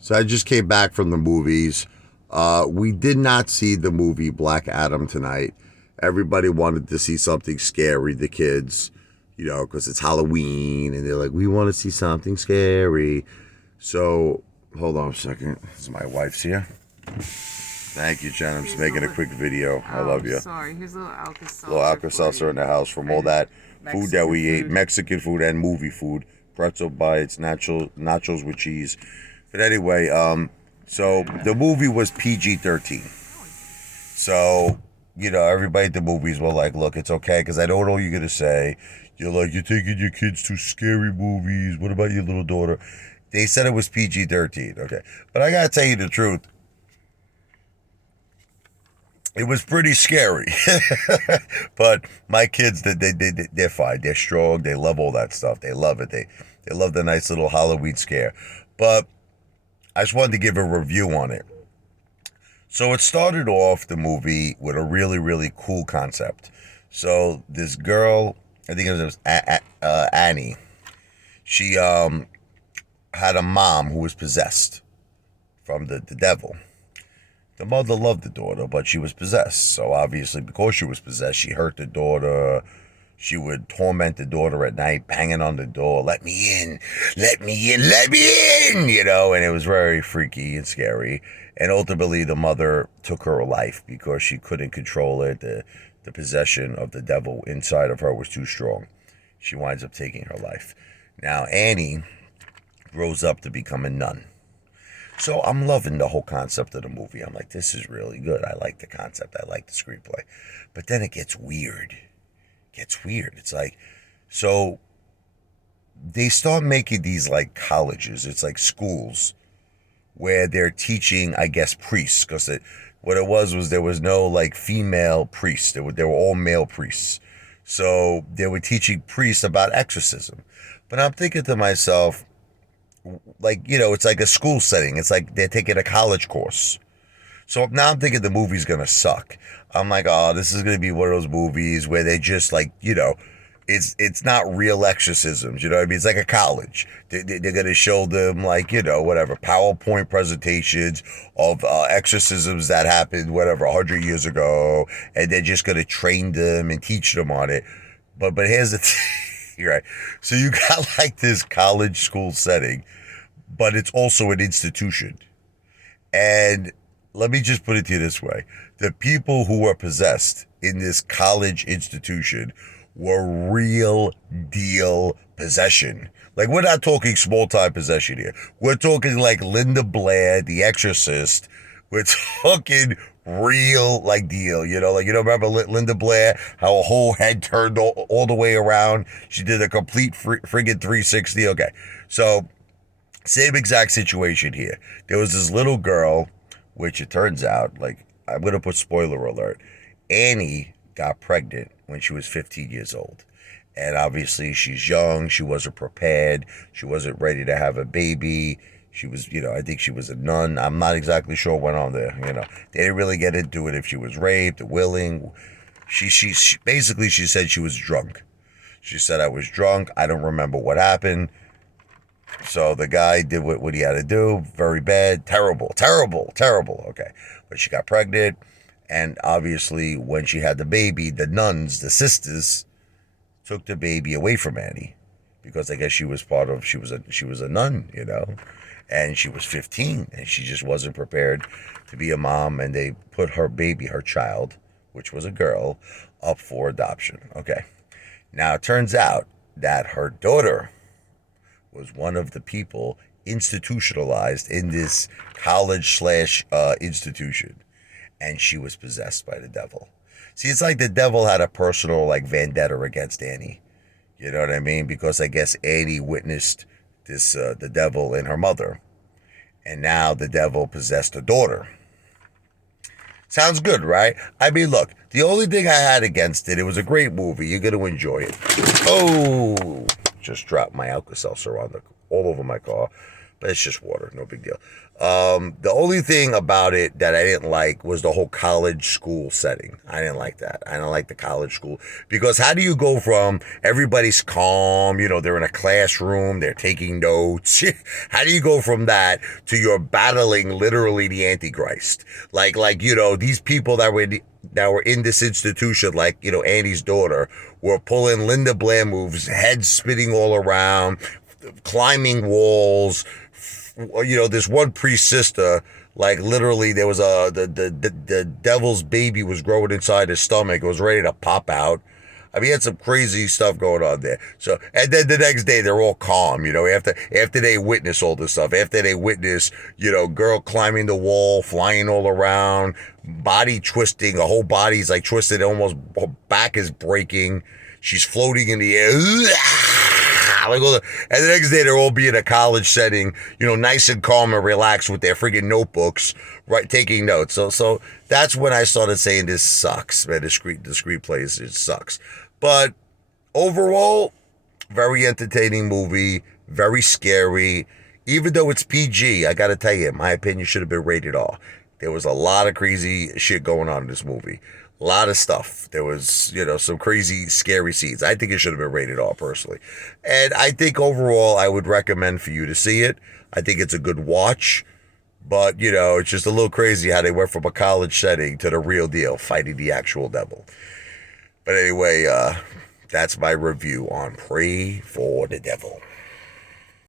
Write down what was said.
So I just came back from the movies. We did not see the movie Black Adam tonight. Everybody wanted to see something scary, the kids, because it's Halloween, and they're like, we want to see something scary. So, hold on a second. This is my wife's here. Thank you, Jen. I'm just making a quick video. I love you. Sorry, here's a little Alka-Seltzer. Little Alka-Seltzer in the house from all that food that we ate, Mexican food and movie food. Pretzel bites, nachos with cheese. But anyway, so the movie was PG-13. So, everybody at the movies were like, look, it's okay, because I know what you're going to say. You're like, you're taking your kids to scary movies. What about your little daughter? They said it was PG-13, okay. But I got to tell you the truth. It was pretty scary. But my kids, they're fine. They're strong. They love all that stuff. They love it. They love the nice little Halloween scare. But I just wanted to give a review on it. So it started off the movie with a really, really cool concept. So this girl, I think it was Annie, she had a mom who was possessed from the devil. The mother loved the daughter, but she was possessed. So obviously, because she was possessed, she hurt the daughter. She would torment the daughter at night, banging on the door, let me in, let me in, let me in, and it was very freaky and scary. And ultimately, the mother took her life because she couldn't control it. The possession of the devil inside of her was too strong. She winds up taking her life. Now, Annie grows up to become a nun. So I'm loving the whole concept of the movie. I'm like, this is really good. I like the concept. I like the screenplay. But then it gets weird. It's like, so they start making these like colleges. It's like schools where they're teaching, I guess, priests. Because what it was there was no like female priests. They were all male priests. So they were teaching priests about exorcism. But I'm thinking to myself, like, it's like a school setting. It's like they're taking a college course. So now I'm thinking the movie's going to suck. I'm like, oh, this is going to be one of those movies where they just like, it's not real exorcisms. You know what I mean? It's like a college. They're going to show them like, whatever, PowerPoint presentations of exorcisms that happened, whatever, 100 years ago. And they're just going to train them and teach them on it. But here's the thing. Right. So you got like this college school setting, but it's also an institution. And let me just put it to you this way. The people who were possessed in this college institution were real deal possession. Like, we're not talking small time possession here. We're talking like Linda Blair, The Exorcist. We're talking real like deal, remember Linda Blair, how a whole head turned all the way around. She did a complete friggin' 360. Okay, so same exact situation here. There was this little girl, which it turns out, like, I'm gonna put spoiler alert, Annie got pregnant when she was 15 years old. And obviously she's young, she wasn't prepared, she wasn't ready to have a baby. She was, I think she was a nun. I'm not exactly sure what went on there. They didn't really get into it if she was raped or willing. She basically, she said she was drunk. She said, I was drunk. I don't remember what happened. So the guy did what he had to do. Very bad. Terrible. Okay. But she got pregnant. And obviously, when she had the baby, the nuns, the sisters, took the baby away from Annie. Because I guess she was a nun, and she was 15, and she just wasn't prepared to be a mom, and they put her baby, her child, which was a girl, up for adoption. Okay. Now, it turns out that her daughter was one of the people institutionalized in this college / institution, and she was possessed by the devil. See, it's like the devil had a personal, like, vendetta against Annie. You know what I mean? Because I guess Annie witnessed this the devil in her mother, and now the devil possessed her daughter. Sounds good, right? I mean, look, the only thing I had against it was a great movie. You're going to enjoy it. Oh, just dropped my Alka-Seltzer all over my car. but it's just water, no big deal. The only thing about it that I didn't like was the whole college school setting. I didn't like that. I don't like the college school because how do you go from everybody's calm, they're in a classroom, they're taking notes. How do you go from that to you're battling literally the Antichrist? These people that were in this institution, Annie's daughter, were pulling Linda Blair moves, head spinning all around, climbing walls. This one priest sister, literally, there was the devil's baby was growing inside his stomach. It was ready to pop out. I mean, he had some crazy stuff going on there. So, and then the next day they're all calm, after they witness all this stuff, after they witness, girl climbing the wall, flying all around, body twisting, her whole body's twisted, almost her back is breaking. She's floating in the air. And the next day they're all be in a college setting, nice and calm and relaxed with their freaking notebooks, right, taking notes. So that's when I started saying this sucks, man. The screenplay it sucks. But overall, very entertaining movie, very scary. Even though it's PG, I gotta tell you, in my opinion, should have been rated R. There was a lot of crazy shit going on in this movie. A lot of stuff. There was, some crazy, scary scenes. I think it should have been rated R, personally. And I think overall, I would recommend for you to see it. I think it's a good watch. But, it's just a little crazy how they went from a college setting to the real deal, fighting the actual devil. But anyway, that's my review on Pray for the Devil.